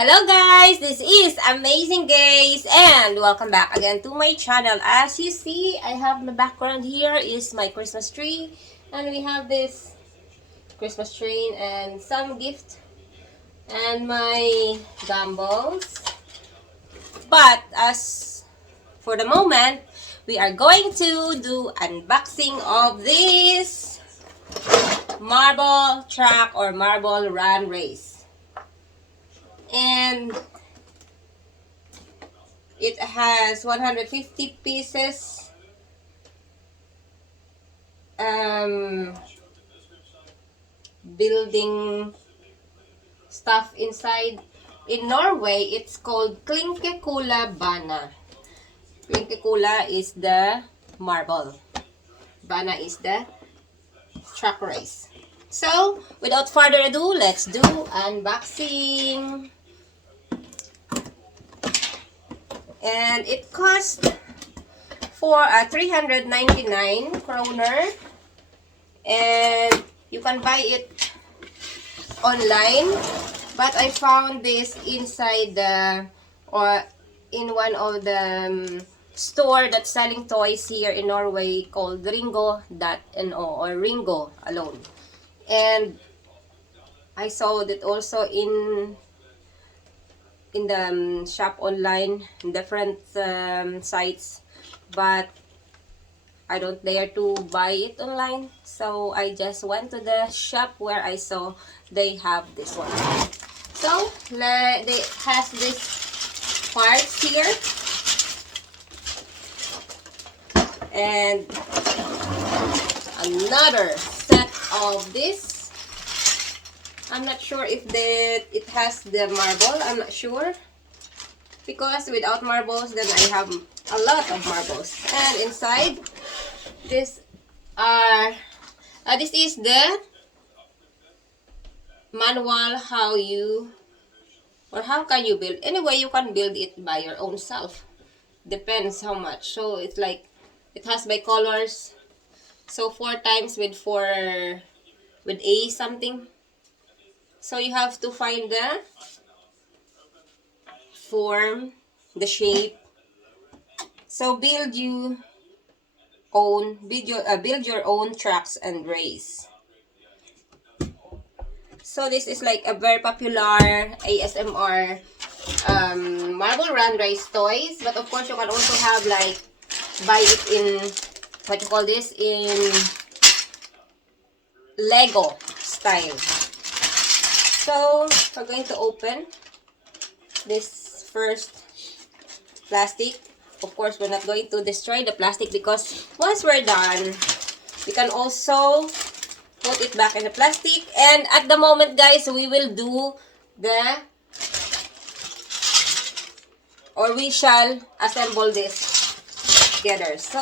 Hello guys, this is Amazing Gaze and welcome back again to my channel. As you see, I have the background here is my Christmas tree and we have this Christmas tree and some gift and my gumballs. But as for the moment, we are going to do unboxing of this marble track or marble run race. And it has 150 pieces building stuff inside. In Norway, it's called Klinkekula Bana. Klinkekula is the marble. Bana is the track race. So, without further ado, let's do unboxing. And it cost for 399 kroner. And you can buy it online. But I found this inside the, or in one of the store that's selling toys here in Norway called Ringo.no or Ringo alone. And I saw that also in the shop online, in different sites, but I don't dare to buy it online. So I just went to the shop where I saw they have this one. So they has this parts here. And another set of this. I'm not sure if it has the marble. I'm not sure. Because without marbles, then I have a lot of marbles. And inside, this is the manual how can you build. Anyway, you can build it by your own self. Depends how much. So it's like it has by colors. So 4 times with A something. So you have to find the form, the shape. So build your own tracks and race. So this is like a very popular ASMR marble run race toys. But of course you can also have like buy it in what you call this, in Lego style. So we're going to open this first plastic. Of course, we're not going to destroy the plastic because once we're done, we can also put it back in the plastic. And at the moment, guys, we will do we shall assemble this together. So,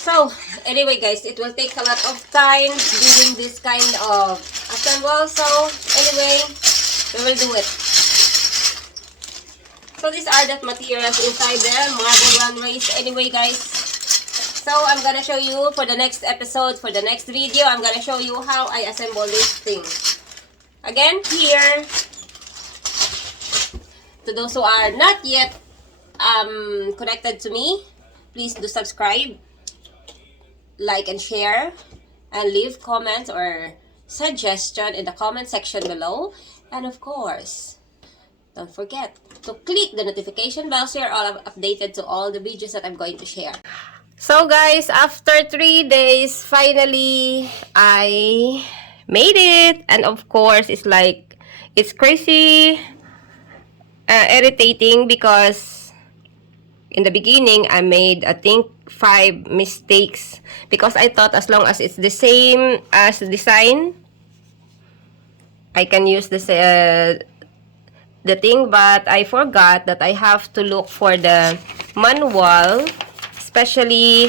So, anyway guys, it will take a lot of time doing this kind of assemble. So, anyway, we will do it. So, these are the materials inside the marble runways. Anyway guys, so I'm gonna show you for the next episode, for the next video, I'm gonna show you how I assemble this thing. Again, here, to those who are not yet connected to me, please do subscribe, like and share, and leave comments or suggestion in the comment section below. And of course, don't forget to click the notification bell so you're all updated to all the videos that I'm going to share. So guys, after 3 days, finally, I made it. And of course, it's crazy irritating because in the beginning, I made, I think, 5 mistakes because I thought as long as it's the same as the design, I can use this the thing, but I forgot that I have to look for the manual, especially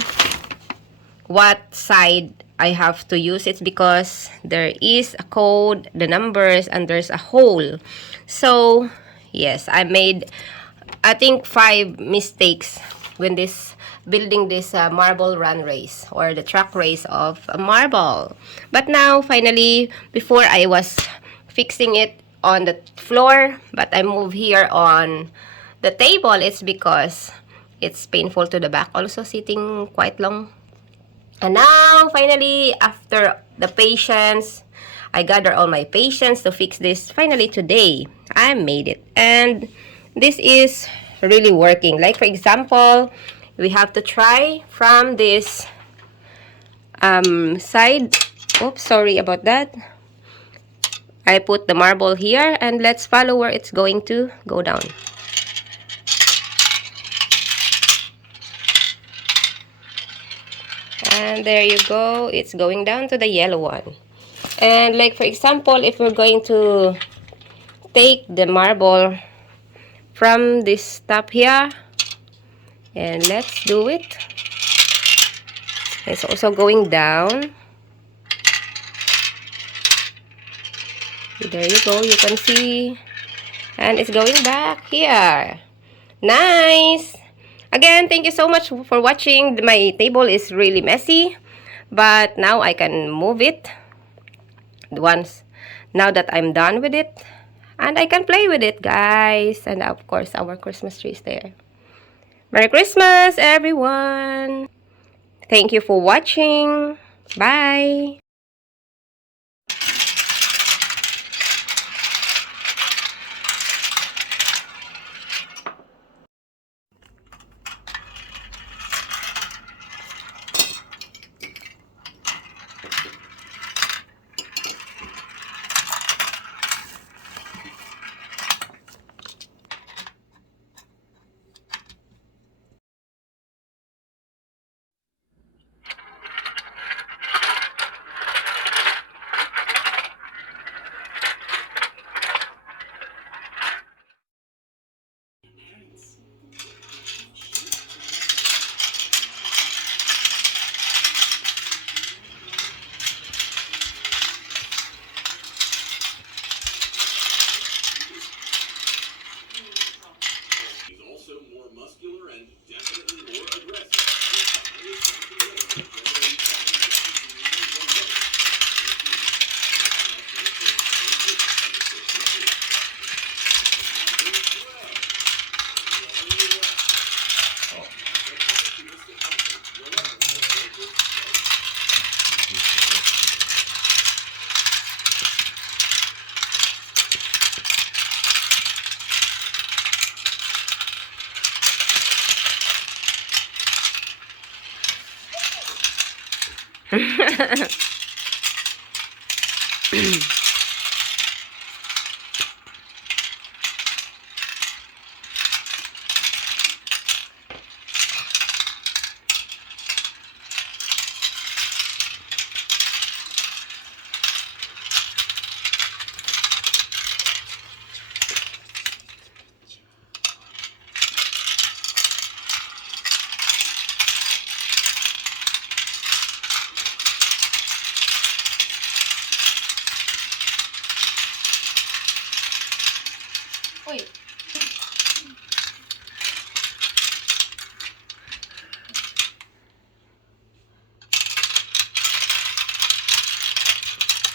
what side I have to use it because there is a code, the numbers, and there's a hole. So yes, I made, I think, 5 mistakes when building this marble run race or the track race of marble. But now, finally, before I was fixing it on the floor, but I move here on the table. It's because it's painful to the back also, sitting quite long. And now, finally, after the patience, I gather all my patience to fix this. Finally, today, I made it. And this is really working. Like, for example, we have to try from this side. Oops, sorry about that. I put the marble here and let's follow where it's going to go down. And there you go. It's going down to the yellow one. And like, for example, if we're going to take the marble from this top here, and let's do it. It's also going down. There you go, you can see. And it's going back here. Nice! Again, thank you so much for watching. My table is really messy, but now I can move it now that I'm done with it. And I can play with it, guys. And of course, our Christmas tree is there. Merry Christmas, everyone! Thank you for watching. Bye! Wait.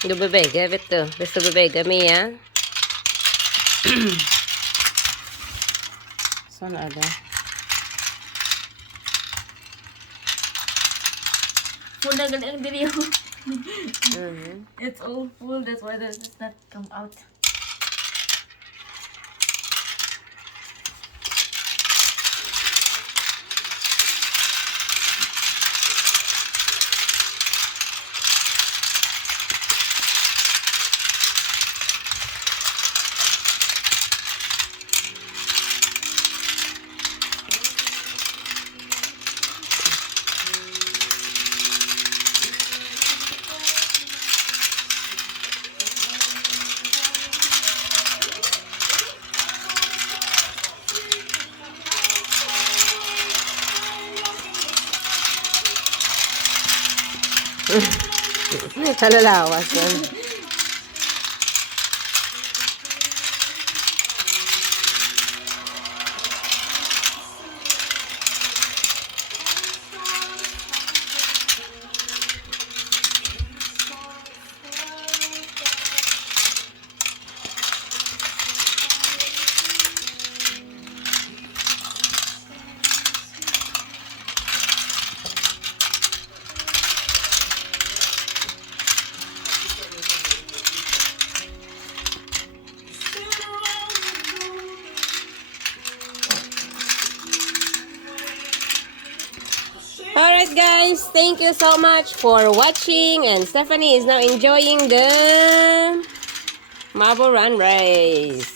Go, bebe. Give it to. Gusto, bebe. Gami, ya. Saan ada? Full na gali ang video. Mhm. It's all full. That's why this does not come out. Kalalawas yan. Alright guys, thank you so much for watching, and Stephanie is now enjoying the marble run race.